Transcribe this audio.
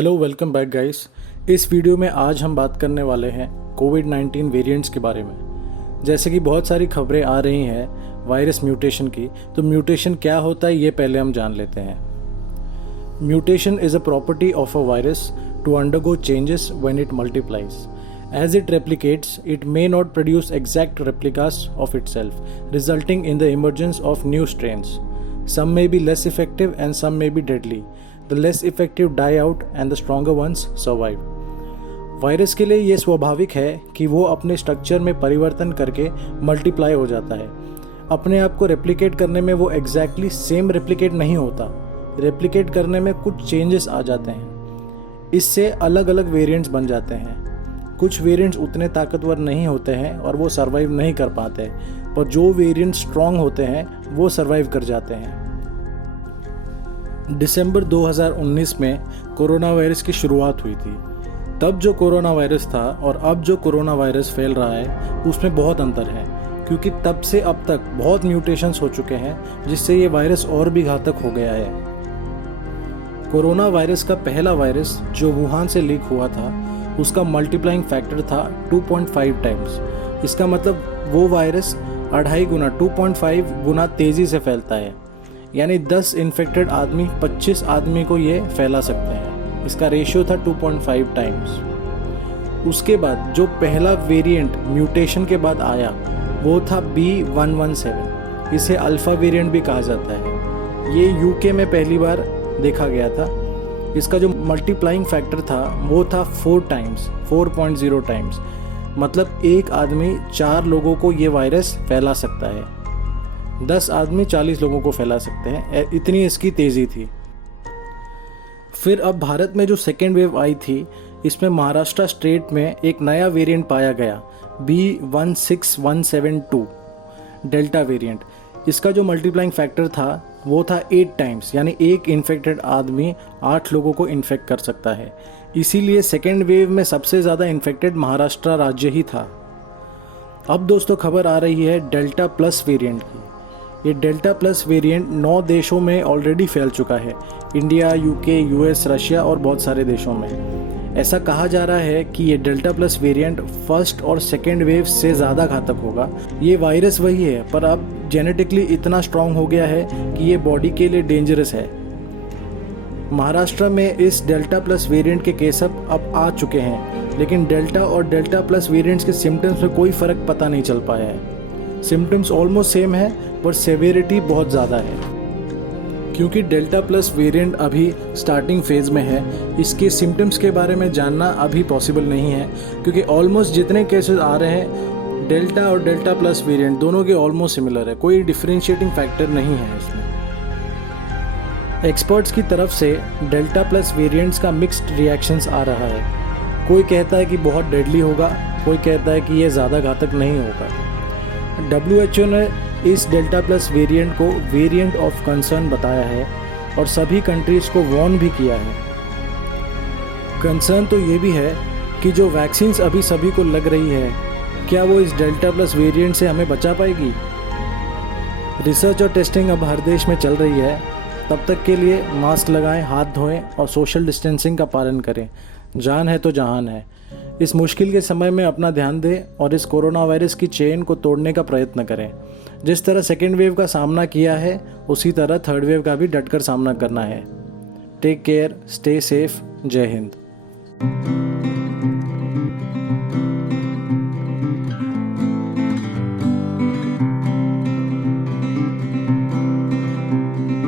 Hello welcome back guys. इस video में आज हम बात करने वाले हैं कोविड-19 वेरिएंट्स के बारे में। जैसे कि बहुत सारी खबरें आ रही हैं वायरस म्यूटेशन की, तो म्यूटेशन क्या होता है ये पहले हम जान लेते हैं। Mutation is a property of a virus to undergo changes when it multiplies. As it replicates, it may not produce exact replicas of itself, resulting in the emergence of new strains. Some may be less effective and some may be deadly. The less effective die out and the stronger ones survive. Virus के लिए ये स्वाभाविक है कि वो अपने structure में परिवर्तन करके मल्टीप्लाई हो जाता है। अपने आप को रेप्लिकेट करने में वो एग्जैक्टली सेम रेप्लिकेट नहीं होता। रेप्लिकेट करने में कुछ चेंजेस आ जाते हैं। इससे अलग अलग वेरिएंट्स बन जाते हैं। कुछ वेरिएंट्स उतने ताकतवर नहीं होते हैं और वो सरवाइव नहीं कर पाते, पर जो वेरिएंट स्ट्रॉन्ग होते हैं वो सरवाइव कर जाते हैं। दिसंबर 2019 में कोरोना वायरस की शुरुआत हुई थी। तब जो कोरोना वायरस था और अब जो कोरोना वायरस फैल रहा है उसमें बहुत अंतर है, क्योंकि तब से अब तक बहुत म्यूटेशंस हो चुके हैं, जिससे ये वायरस और भी घातक हो गया है। कोरोना वायरस का पहला वायरस जो वुहान से लीक हुआ था, उसका मल्टीप्लाइंग फैक्टर था 2.5 टाइम्स। इसका मतलब वो वायरस 2.5 गुना 2.5 गुना तेज़ी से फैलता है, यानी 10 इन्फेक्टेड आदमी 25 आदमी को ये फैला सकते हैं। इसका रेशियो था 2.5 टाइम्स। उसके बाद जो पहला वेरिएंट म्यूटेशन के बाद आया वो था B117। इसे अल्फ़ा वेरिएंट भी कहा जाता है। ये यूके में पहली बार देखा गया था। इसका जो मल्टीप्लाइंग फैक्टर था वो था 4 टाइम्स 4.0 टाइम्स। मतलब एक आदमी 4 लोगों को ये वायरस फैला सकता है। 10 आदमी 40 लोगों को फैला सकते हैं, इतनी इसकी तेज़ी थी। फिर अब भारत में जो सेकेंड वेव आई थी, इसमें महाराष्ट्र स्टेट में एक नया वेरिएंट पाया गया, B16172 डेल्टा वेरिएंट। इसका जो मल्टीप्लाइंग फैक्टर था वो था 8 टाइम्स, यानी एक इन्फेक्टेड आदमी 8 लोगों को इन्फेक्ट कर सकता है। इसीलिए सेकेंड वेव में सबसे ज़्यादा इन्फेक्टेड महाराष्ट्र राज्य ही था। अब दोस्तों खबर आ रही है डेल्टा प्लस वेरिएंट की। ये डेल्टा प्लस वेरिएंट 9 देशों में ऑलरेडी फैल चुका है, इंडिया, यूके, यूएस, रशिया और बहुत सारे देशों में। ऐसा कहा जा रहा है कि ये डेल्टा प्लस वेरिएंट फर्स्ट और सेकेंड वेव से ज़्यादा घातक होगा। ये वायरस वही है, पर अब जेनेटिकली इतना स्ट्रांग हो गया है कि ये बॉडी के लिए डेंजरस है। महाराष्ट्र में इस डेल्टा प्लस वेरिएंट के केस अब आ चुके हैं, लेकिन डेल्टा और डेल्टा प्लस वेरिएंट्स के सिम्टम्स में कोई फ़र्क पता नहीं चल पाया है। सिम्टम्स ऑलमोस्ट सेम है, पर सेवेरिटी बहुत ज़्यादा है। क्योंकि डेल्टा प्लस वेरिएंट अभी स्टार्टिंग फेज़ में है, इसके सिम्टम्स के बारे में जानना अभी पॉसिबल नहीं है, क्योंकि ऑलमोस्ट जितने केसेस आ रहे हैं डेल्टा और डेल्टा प्लस वेरिएंट दोनों के ऑलमोस्ट सिमिलर है। कोई डिफरेंशिएटिंग फैक्टर नहीं है इसमें। एक्सपर्ट्स की तरफ से डेल्टा प्लस वेरिएंट्स का मिक्स्ड रिएक्शंस आ रहा है। कोई कहता है कि बहुत डेडली होगा, कोई कहता है कि ये ज़्यादा घातक नहीं होगा। WHO ने इस डेल्टा प्लस वेरिएंट को वेरिएंट ऑफ कंसर्न बताया है और सभी कंट्रीज़ को वार्न भी किया है। कंसर्न तो ये भी है कि जो वैक्सीन्स अभी सभी को लग रही है, क्या वो इस डेल्टा प्लस वेरिएंट से हमें बचा पाएगी? रिसर्च और टेस्टिंग अब हर देश में चल रही है। तब तक के लिए मास्क लगाएं, हाथ धोएं और सोशल डिस्टेंसिंग का पालन करें। जान है तो जहान है। इस मुश्किल के समय में अपना ध्यान दें और इस कोरोना वायरस की चेन को तोड़ने का प्रयत्न करें। जिस तरह सेकेंड वेव का सामना किया है, उसी तरह थर्ड वेव का भी डटकर सामना करना है। टेक केयर, स्टे सेफ, जय हिंद।